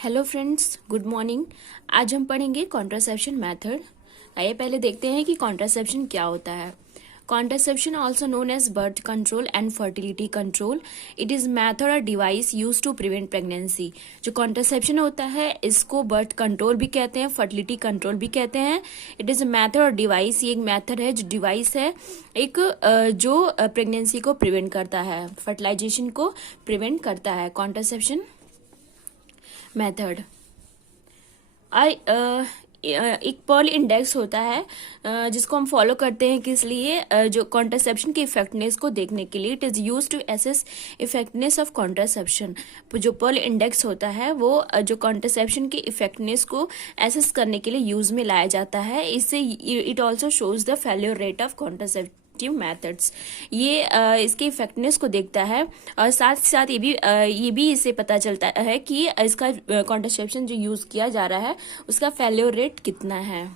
Hello friends, good morning. आज हम पढ़ेंगे कॉन्ट्रासेप्शन मेथड। आइए पहले देखते हैं कि कॉन्ट्रासेप्शन क्या होता है। Contraception also known as birth control and fertility control. It is method और device use to prevent pregnancy. जो कॉन्ट्रासेप्शन होता है इसको बर्थ कंट्रोल भी कहते हैं, फर्टिलिटी कंट्रोल भी कहते हैं। इट इज अ मेथड और डिवाइस, ये एक मेथड है, जो डिवाइस है एक जो प्रेगनेंसी को प्रिवेंट करता है, फर्टिलाइजेशन को प्रिवेंट करता है। कॉन्ट्रासेप्शन मेथड एक पर्ल इंडेक्स होता है जिसको हम फॉलो करते हैं किस लिए, जो कॉन्ट्रासेप्शन की इफेक्टनेस को देखने के लिए। It is use to assess effectiveness of contraception. जो पर्ल इंडेक्स होता है वो जो कॉन्ट्रासेप्शन की इफेक्टनेस को एसेस करने के लिए यूज में लाया जाता है। इससे it also shows the failure rate of contraceptive methods. ये इसके इफेक्टनेस को देखता है और साथ साथ ये भी इससे पता चलता है कि इसका कॉन्ट्रासेप्शन जो यूज किया जा रहा है उसका फेल्योर रेट कितना है।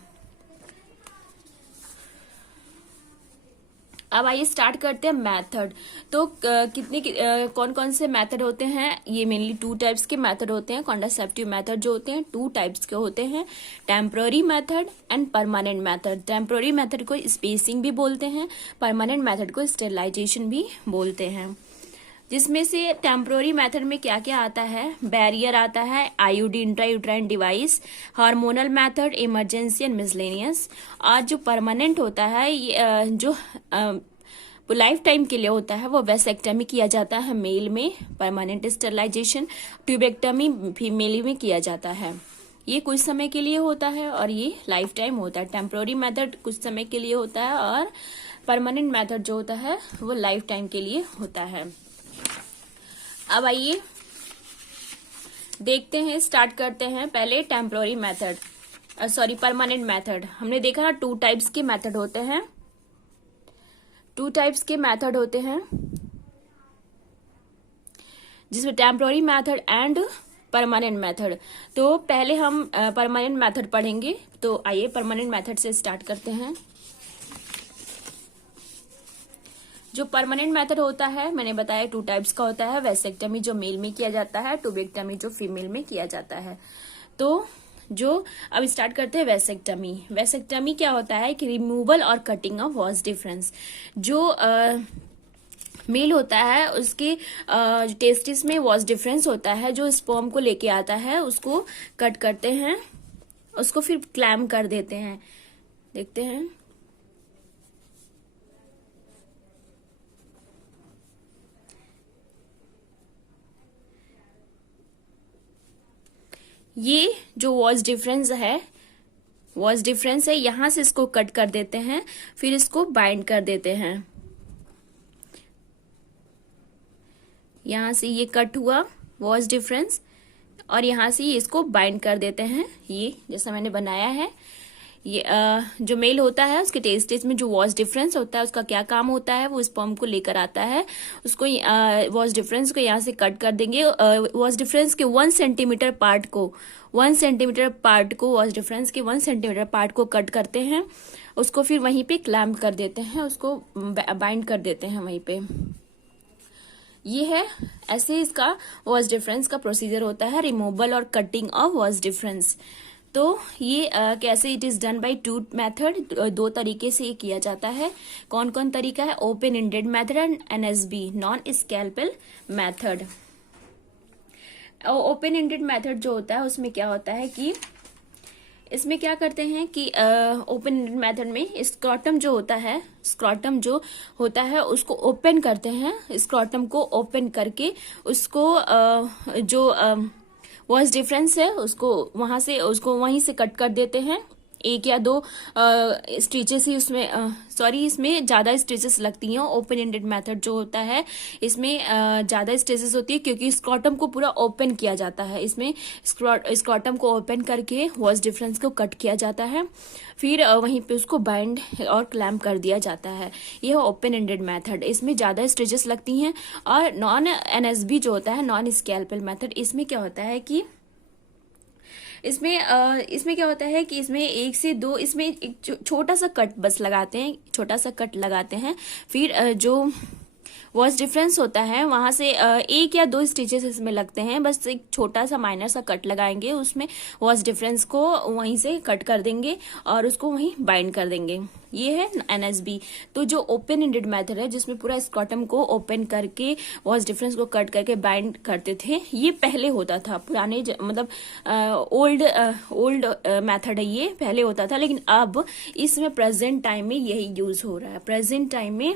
अब आइए स्टार्ट करते हैं मेथड। तो कौन कौन से मेथड होते हैं? ये मेनली टू टाइप्स के मेथड होते हैं। कॉन्ट्रासेप्टिव मेथड जो होते हैं टू टाइप्स के होते हैं, temporary method and permanent method. Temporary method को स्पेसिंग भी बोलते हैं, परमानेंट मेथड को स्टेरिलाइजेशन भी बोलते हैं। जिसमें से टेम्पररी मेथड में क्या क्या आता है? बैरियर आता है, IUD intrauterine device, hormonal method, emergency and miscellaneous. और जो परमानेंट होता है ये जो लाइफ टाइम के लिए होता है वो वेसेक्टमी किया जाता है मेल में, परमानेंट स्टेरिलाइजेशन। ट्यूबेक्टमी फीमेल में किया जाता है। ये कुछ समय के लिए होता है और ये लाइफ टाइम होता है। टेम्पररी मेथड कुछ समय के लिए होता है और परमानेंट मेथड जो होता है वो लाइफ टाइम के लिए होता है। अब आइए देखते हैं, स्टार्ट करते हैं पहले टेम्पररी मेथड, परमानेंट मेथड। हमने देखा ना टू टाइप्स के मेथड होते हैं, टू टाइप्स के मेथड होते हैं जिसमें temporary method and permanent method. तो पहले हम परमानेंट मेथड पढ़ेंगे। तो आइए परमानेंट मेथड से स्टार्ट करते हैं। जो परमानेंट मेथड होता है मैंने बताया टू टाइप्स का होता है, वेसेक्टमी जो मेल में किया जाता है, ट्यूबेक्टमी जो फीमेल में किया जाता है। तो जो अब स्टार्ट करते हैं वेसेक्टमी। वेसेक्टमी क्या होता है कि रिमूवल और कटिंग ऑफ वॉस डिफरेंस। जो मेल होता है उसके टेस्टिस में वॉस डिफरेंस होता है, जो स्पर्म को लेके आता है उसको कट करते हैं, उसको फिर क्लैम्प कर देते हैं। देखते हैं ये जो वॉस डिफरेंस है यहां से इसको कट कर देते हैं, फिर इसको बाइंड कर देते हैं। यहां से ये कट हुआ वॉस डिफरेंस और यहां से ये इसको बाइंड कर देते हैं। ये जैसा मैंने बनाया है, ये जो मेल होता है उसके टेस्टिस में जो वॉस डिफरेंस होता है उसका क्या काम होता है, वो स्पर्म को लेकर आता है, उसको वॉस डिफरेंस को यहाँ से कट कर देंगे। वॉस डिफरेंस के 1 सेंटीमीटर पार्ट को वॉस डिफरेंस के 1 सेंटीमीटर पार्ट को कट करते हैं, उसको फिर वहीं पे क्लैम्प कर देते हैं, उसको बाइंड कर देते हैं वहीं पे। ये है, ऐसे इसका वॉस डिफरेंस का प्रोसीजर होता है, रिमूवल और कटिंग ऑफ वॉस डिफरेंस। तो ये कैसे it is done by two method, दो तरीके से ये किया जाता है। कौन कौन तरीका है? Open ended method and NSB, non scalpel method. Open ended method जो होता है उसमें क्या होता है कि इसमें क्या करते हैं कि ओपन एंडेड मेथड में स्क्रॉटम जो होता है उसको ओपन करते हैं। स्क्रॉटम को ओपन करके उसको जो वॉस डिफरेंस है उसको वहीं से कट कर देते हैं। एक या दो स्टिचेस ही उसमें इसमें ज्यादा स्टिचेस लगती हैं। ओपन एंडेड मेथड जो होता है इसमें ज्यादा स्टिचेस होती है क्योंकि स्क्रॉटम को पूरा ओपन किया जाता है। इसमें स्क्रॉटम को ओपन करके वॉस डिफरेंस को कट किया जाता है, फिर वहीं पे उसको बाइंड और क्लैम्प कर दिया जाता है। यह ओपन एंडेड मेथड, इसमें ज्यादा स्टिचेस लगती हैं। और नॉन एनएसबी जो होता है, नॉन स्कैल्पेल मेथड, इसमें क्या होता है कि इसमें क्या होता है कि इसमें 1 से 2 इसमें एक छोटा सा कट बस लगाते हैं, फिर जो वॉस डिफरेंस होता है वहां से एक या दो स्टिचेस इसमें लगते हैं, बस एक छोटा सा माइनर सा कट लगाएंगे, उसमें वॉस डिफरेंस को वहीं से कट कर देंगे और उसको वहीं बाइंड कर देंगे। ये है एनएसबी। तो जो ओपन एंडेड मेथड है जिसमें पूरा स्क्रॉटम को ओपन करके वॉस डिफरेंस को कट करके बाइंड करते थे, ये पहले होता था, पुराने मतलब ओल्ड मेथड है, ये पहले होता था, लेकिन अब इसमें प्रेजेंट टाइम में यही यूज हो रहा है। प्रेजेंट टाइम में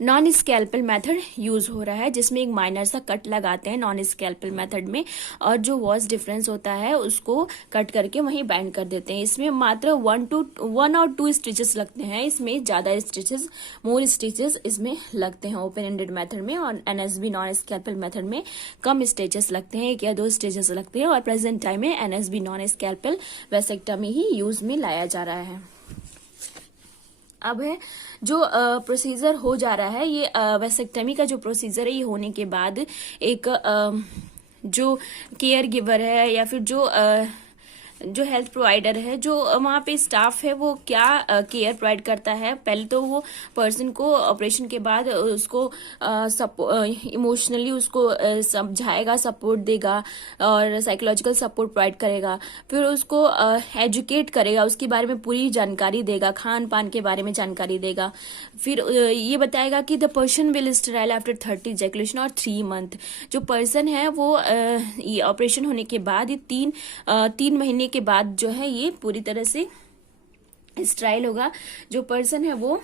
नॉन स्कैल्पल मेथड यूज हो रहा है, जिसमें एक माइनर सा कट लगाते हैं नॉन स्कैल्पल मेथड में, और जो वॉस डिफरेंस होता है उसको कट करके वहीं बाइंड कर देते हैं। इसमें मात्र 1 और 2 स्टिचेस लगते हैं, इसमें ज्यादा स्टिचेस, मोर स्टिचेस इसमें लगते हैं ओपन एंडेड मेथड में, और एनएसबी नॉन स्कैल्पल मेथड में कम स्टिचेस लगते हैं, 1 या 2 स्टिचेस लगते हैं। और प्रेजेंट टाइम में एनएसबी नॉन स्कैल्पल वेसेक्टमी ही यूज में लाया जा रहा है। अब है जो प्रोसीजर हो जा रहा है, ये वेसेक्टमी का जो प्रोसीजर है, ये होने के बाद एक जो केयर गिवर है या फिर जो हेल्थ प्रोवाइडर है, जो वहाँ पे स्टाफ है, वो क्या केयर प्रोवाइड करता है। पहले तो वो पर्सन को ऑपरेशन के बाद उसको इमोशनली उसको समझाएगा, सपोर्ट देगा और साइकोलॉजिकल सपोर्ट प्रोवाइड करेगा। फिर उसको एजुकेट करेगा, उसके बारे में पूरी जानकारी देगा, खान पान के बारे में जानकारी देगा। फिर ये बताएगा कि the person will sterile after 30 ejaculation और 3 मंथ। जो पर्सन है वो ये ऑपरेशन होने के बाद, ये 3 महीने के बाद जो है ये पूरी तरह से स्टेराइल होगा। जो पर्सन है वो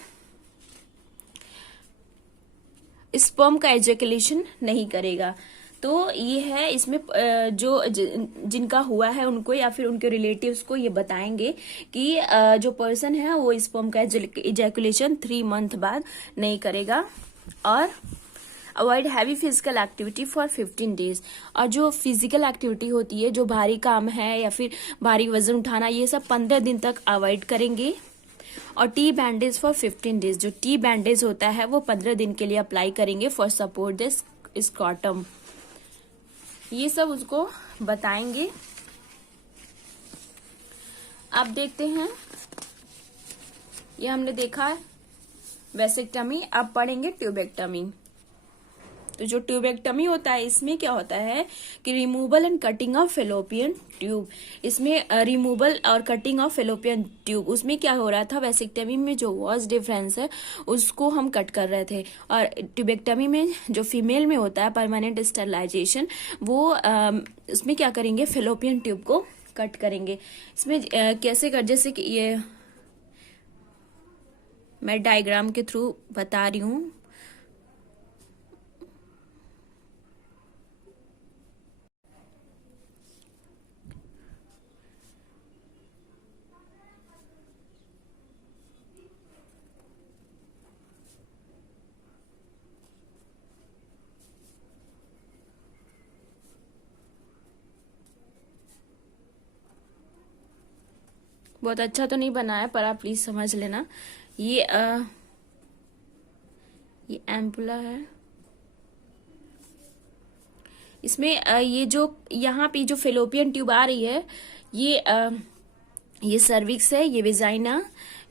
स्पर्म का एजैकुलेशन नहीं करेगा। तो ये है इसमें जो जिनका हुआ है उनको या फिर उनके रिलेटिव्स को ये बताएंगे कि जो पर्सन है वो स्पर्म का एजैकुलेशन 3 मंथ बाद नहीं करेगा। और avoid heavy physical activity for 15 days. और जो फिजिकल एक्टिविटी होती है, जो भारी काम है या फिर भारी वजन उठाना, ये सब 15 दिन तक अवॉइड करेंगे। और टी बैंडेज फॉर 15 डेज। जो टी बैंडेज होता है वो 15 दिन के लिए अप्लाई करेंगे फॉर सपोर्ट दिस स्क्रॉटम। ये सब उसको बताएंगे। अब देखते हैं, ये हमने देखा वेसेक्टमी, अब पढ़ेंगे ट्यूबेक्टमी। तो जो ट्यूबेक्टमी होता है, इसमें क्या होता है कि removal and cutting of fallopian tube. इसमें रिमूवल और कटिंग ऑफ फेलोपियन ट्यूब, उसमें क्या हो रहा था, वेसेक्टमी में जो वॉस डिफरेंस है उसको हम कट कर रहे थे, और ट्यूबेक्टमी में जो फीमेल में होता है परमानेंट स्टरलाइजेशन, वो उसमें क्या करेंगे, फेलोपियन ट्यूब को कट करेंगे। इसमें कैसे कर, जैसे कि ये मैं डायग्राम के थ्रू बता रही हूँ। बहुत अच्छा तो नहीं बना है, पर आप प्लीज समझ लेना। ये एम्पुला है, इसमें ये जो यहाँ पे जो फेलोपियन ट्यूब आ रही है, ये सर्विक्स है, ये वेजाइना,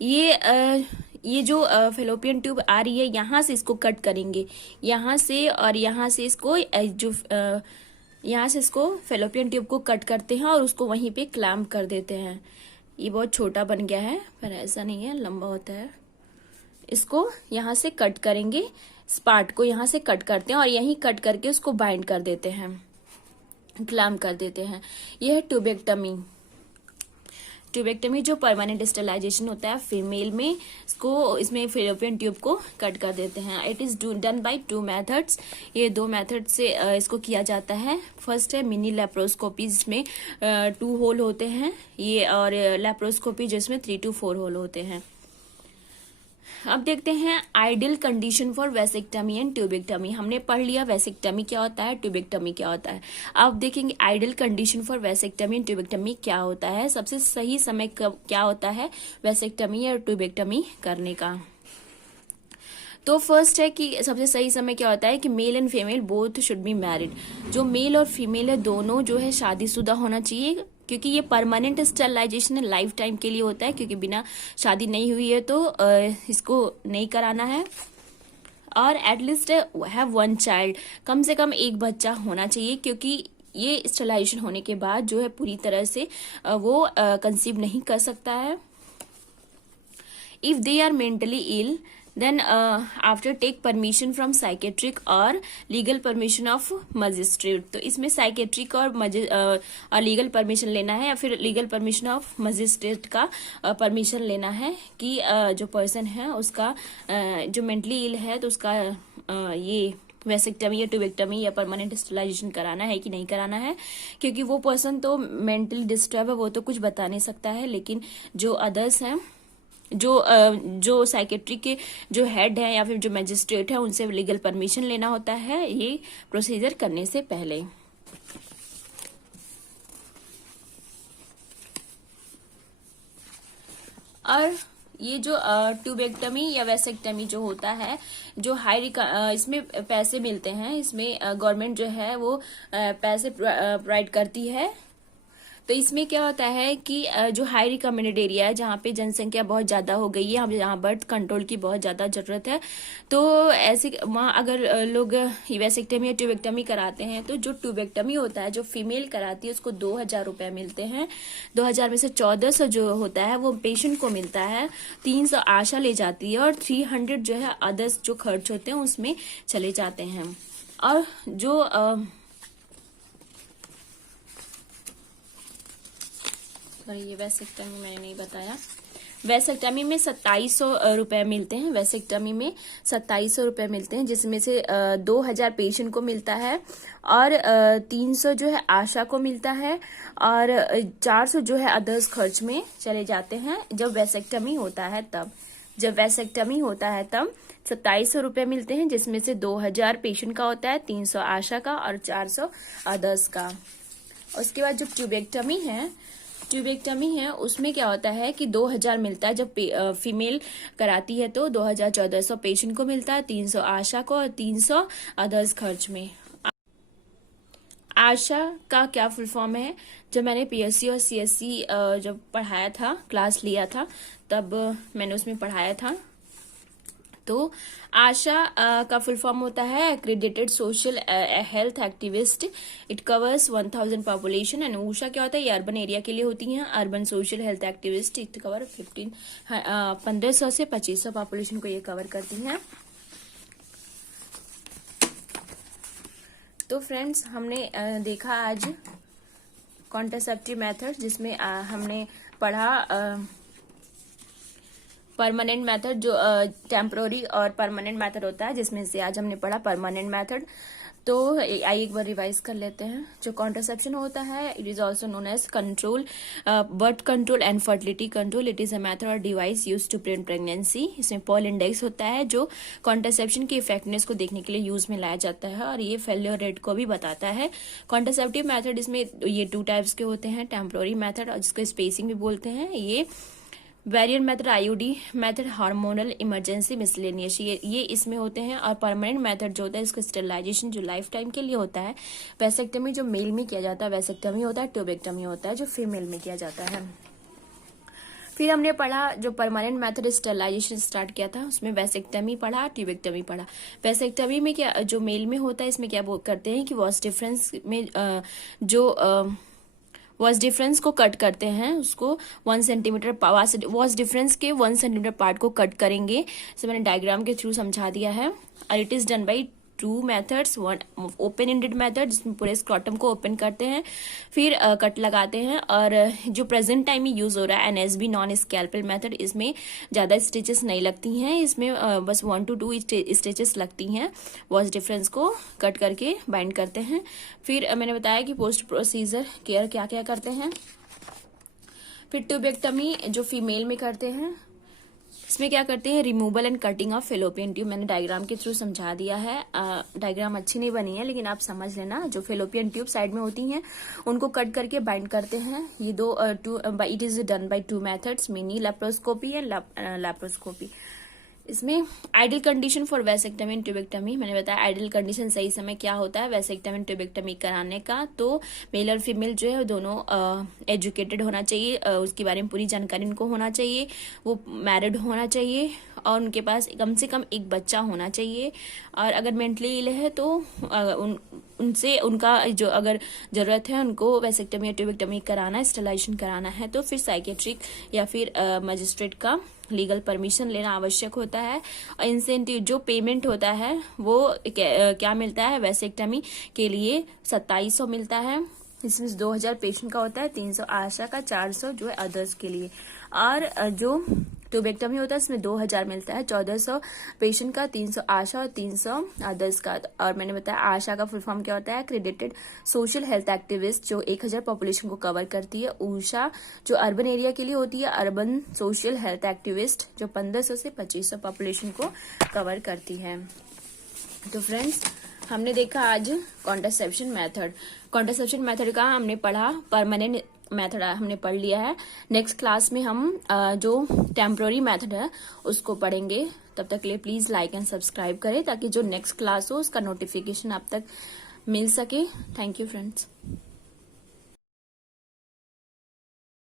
ये जो फेलोपियन ट्यूब आ रही है, यहाँ से इसको कट करेंगे, यहाँ से, और यहाँ से इसको यहाँ से इसको फेलोपियन ट्यूब को कट करते हैं और उसको वहीं पे क्लैम्प कर देते हैं। ये बहुत छोटा बन गया है, पर ऐसा नहीं है, लंबा होता है। इसको यहाँ से कट करेंगे, इस पार्ट को यहाँ से कट करते हैं और यहीं कट करके उसको बाइंड कर देते हैं, क्लैम्प कर देते हैं। ये है ट्यूबेक्टमी। ट्यूबेक्टमी जो परमानेंट स्टरलाइजेशन होता है फीमेल में, इसको इसमें फेलोपियन ट्यूब को कट कर देते हैं। It is done by 2 methods. ये 2 मेथड से इसको किया जाता है। फर्स्ट है मिनी लेप्रोस्कोपी, जिसमें 2 होल होते हैं ये, और लेप्रोस्कोपी जिसमें 3 to 4 होल होते हैं। अब देखते हैं ideal condition for vasectomy and tubectomy. हमने पढ़ लिया वेसेक्टमी क्या होता है, ट्यूबेक्टमी क्या होता है। अब देखेंगे ideal condition for vasectomy and tubectomy क्या होता है, सबसे सही समय क्या होता है वेसेक्टमी या ट्यूबेक्टमी करने का। तो फर्स्ट है कि सबसे सही समय क्या होता है कि male and female both should be married. जो मेल और फीमेल है दोनों जो है शादीशुदा होना चाहिए, क्योंकि ये परमानेंट स्टरलाइजेशन लाइफ टाइम के लिए होता है, क्योंकि बिना शादी नहीं हुई है तो इसको नहीं कराना है। और एटलीस्ट हैव वन चाइल्ड, कम से कम एक बच्चा होना चाहिए, क्योंकि ये स्टरलाइजेशन होने के बाद जो है पूरी तरह से वो कंसीव नहीं कर सकता है। If they are mentally ill then after take permission from psychiatric और legal permission of magistrate। तो इसमें psychiatric और लीगल परमिशन लेना है या फिर लीगल परमिशन ऑफ मजिस्ट्रेट का परमिशन लेना है कि जो पर्सन है उसका जो मेंटली इल है तो उसका ये वेसेक्टमी या ट्यूबेक्टमी या परमानेंट स्टरलाइजेशन कराना है कि नहीं कराना है, क्योंकि वो पर्सन तो मेंटली डिस्टर्ब है, वो तो कुछ बता नहीं सकता है, लेकिन जो अदर्स हैं, जो साइकेट्री के जो हेड है या फिर जो मैजिस्ट्रेट है, उनसे लीगल परमिशन लेना होता है ये प्रोसीजर करने से पहले। और ये जो ट्यूबेक्टमी या वेसेक्टमी जो होता है, जो इसमें पैसे मिलते हैं, इसमें गवर्नमेंट जो है वो पैसे प्रोवाइड करती है। तो इसमें क्या होता है कि जो हाई रिकमेंडेड एरिया है, जहाँ पे जनसंख्या बहुत ज्यादा हो गई है, जहाँ बर्थ कंट्रोल की बहुत ज्यादा जरूरत है, तो ऐसे वहाँ अगर लोग वेसेक्टमी या ट्यूबेक्टमी कराते हैं, तो जो ट्यूबेक्टमी होता है जो फीमेल कराती है उसको 2,000 रुपए मिलते हैं। 2,000 में से 1,400 जो होता है वो पेशेंट को मिलता है, 300 आशा ले जाती है और 300 जो है अदर्स जो खर्च होते हैं उसमें चले जाते हैं। और जो ये वेसेक्टमी मैंने नहीं बताया, वेसेक्टमी में 2,700 रुपए मिलते हैं। वेसेक्टमी में 2,700 रुपए मिलते हैं, जिसमें से 2,000 पेशेंट को मिलता है और 300 जो है आशा को मिलता है और 400 जो है अदर्स खर्च में चले जाते हैं। जब वेसेक्टमी होता है तब 2,700 रुपए मिलते हैं, जिसमें से 2,000 पेशेंट का होता है, 300 आशा का और 400 अदर्स का। उसके बाद जो ट्यूबेक्टमी है उसमें क्या होता है कि 2,000 मिलता है जब फीमेल कराती है, तो 2,000-1,400 पेशेंट को मिलता है, 300 आशा को और 300 अदर्स खर्च में। आशा का क्या फुल फॉर्म है? जब मैंने पीएससी और सीएससी जब पढ़ाया था, क्लास लिया था, तब मैंने उसमें पढ़ाया था। तो आशा का फुल फॉर्म होता है accredited social health activist. It covers 1,000 population. And Usha क्या होता है? ये अर्बन एरिया के लिए होती हैं, urban social health activist. It cover 1,500 से 2,500 पॉपुलेशन को ये कवर करती हैं। तो फ्रेंड्स, हमने देखा आज कॉन्ट्रासेप्टिव मेथड, जिसमें हमने पढ़ा परमानेंट मेथड, जो टेम्पररी और परमानेंट मेथड होता है, जिसमें से आज हमने पढ़ा परमानेंट मेथड। तो आइए एक बार रिवाइज कर लेते हैं। जो कॉन्ट्रासेप्शन होता है, it is also known as control, birth control and fertility control. It is a method और device use to prevent pregnancy. इसमें पॉल इंडेक्स होता है जो कॉन्ट्रासेप्शन की इफेक्टिवनेस को देखने के लिए यूज में लाया जाता है, और ये फेल्योर रेट को भी बताता है। कॉन्ट्रासेप्टिव मेथड, इसमें ये 2 टाइप्स के होते हैं। टेम्पररी मेथड, और जिसको स्पेसिंग भी बोलते हैं, ये variant method, IUD method, hormonal, emergency, miscellaneous, ये इसमें होते हैं। और परमानेंट मेथड जो होता है, इसका स्टेरिलाइजेशन जो लाइफ टाइम के लिए होता है। वेसेक्टमी जो मेल में किया जाता है वेसेक्टमी होता है। ट्यूबेक्टमी होता है जो फीमेल में किया जाता है। फिर हमने पढ़ा जो परमानेंट मेथड स्टेरिलाइजेशन स्टार्ट किया था, उसमें वेसेक्टमी पढ़ा, ट्यूबेक्टमी पढ़ा। वेसेक्टमी में क्या जो मेल में होता है, इसमें क्या करते हैं कि वॉस डिफरेंस में वॉस डिफरेंस को कट करते हैं, उसको 1 सेंटीमीटर वॉस डिफरेंस के 1 सेंटीमीटर पार्ट को कट करेंगे। इसे मैंने डायग्राम के थ्रू समझा दिया है। और it is done by 2 methods. One open ended method, जिसमें पूरे स्क्रॉटम को ओपन करते हैं, फिर कट लगाते हैं। और जो प्रेजेंट टाइम में यूज हो रहा है एनएसबी, नॉन स्कैल्पल मेथड, इसमें ज्यादा स्टिचेस नहीं लगती हैं, इसमें बस 1 to 2 स्टिचेस लगती हैं। वॉस डिफरेंस को कट करके बाइंड करते हैं। फिर मैंने बताया कि पोस्ट प्रोसीजर केयर क्या क्या करते हैं। फिर ट्यूबेक्टमी जो फीमेल में करते हैं, इसमें क्या करते हैं? Removal and cutting of fallopian tube. मैंने डायग्राम के थ्रू समझा दिया है। डायग्राम अच्छी नहीं बनी है, लेकिन आप समझ लेना। जो फेलोपियन ट्यूब साइड में होती हैं, उनको कट करके बाइंड करते हैं। ये it is done by 2 methods, mini laparoscopy and laparoscopy. इसमें ideal condition for vasectomy and tubectomy, मैंने बताया आइडियल कंडीशन सही समय क्या होता है वैसेक्टमी एंड ट्यूबेक्टमी कराने का। तो मेल और फीमेल जो है दोनों एजुकेटेड होना चाहिए, उसके बारे में पूरी जानकारी उनको होना चाहिए, वो मैरिड होना चाहिए और उनके पास कम से कम एक बच्चा होना चाहिए। और अगर मेंटली इल है तो उनसे उनका जो अगर जरूरत है उनको वैसेक्टमी या ट्यूबेक्टमी कराना, स्टरलाइजेशन कराना है तो फिर साइकेट्रिक या फिर मजिस्ट्रेट का लीगल परमिशन लेना आवश्यक होता है। और इंसेंटिव जो पेमेंट होता है वो क्या मिलता है वैसेक्टमी के लिए 2700 मिलता है, इसमें 2000 पेशेंट का होता है, 300 आशा का, 400 जो है अदर्स के लिए। और जो ट्यूबेक्टमी होता है इसमें 2000 मिलता है, 1400 पेशेंट का, 300 आशा और 300 अदर्स का। और मैंने बताया आशा का फुल फॉर्म क्या होता है, क्रेडिटेड सोशल हेल्थ एक्टिविस्ट, जो 1000 पॉपुलेशन को कवर करती है। ऊषा जो अर्बन एरिया के लिए होती है, अर्बन सोशल हेल्थ एक्टिविस्ट, जो 1500 से 2500 पॉपुलेशन को कवर करती है। तो फ्रेंड्स हमने देखा आज कॉन्ट्रासेप्शन मेथड। कॉन्ट्रासेप्शन मेथड का हमने पढ़ा, परमानेंट मेथड हमने पढ़ लिया है। नेक्स्ट क्लास में हम जो टेम्पररी मेथड है उसको पढ़ेंगे। तब तक के लिए प्लीज लाइक एंड सब्सक्राइब करें ताकि जो नेक्स्ट क्लास हो उसका नोटिफिकेशन आप तक मिल सके। Thank you friends.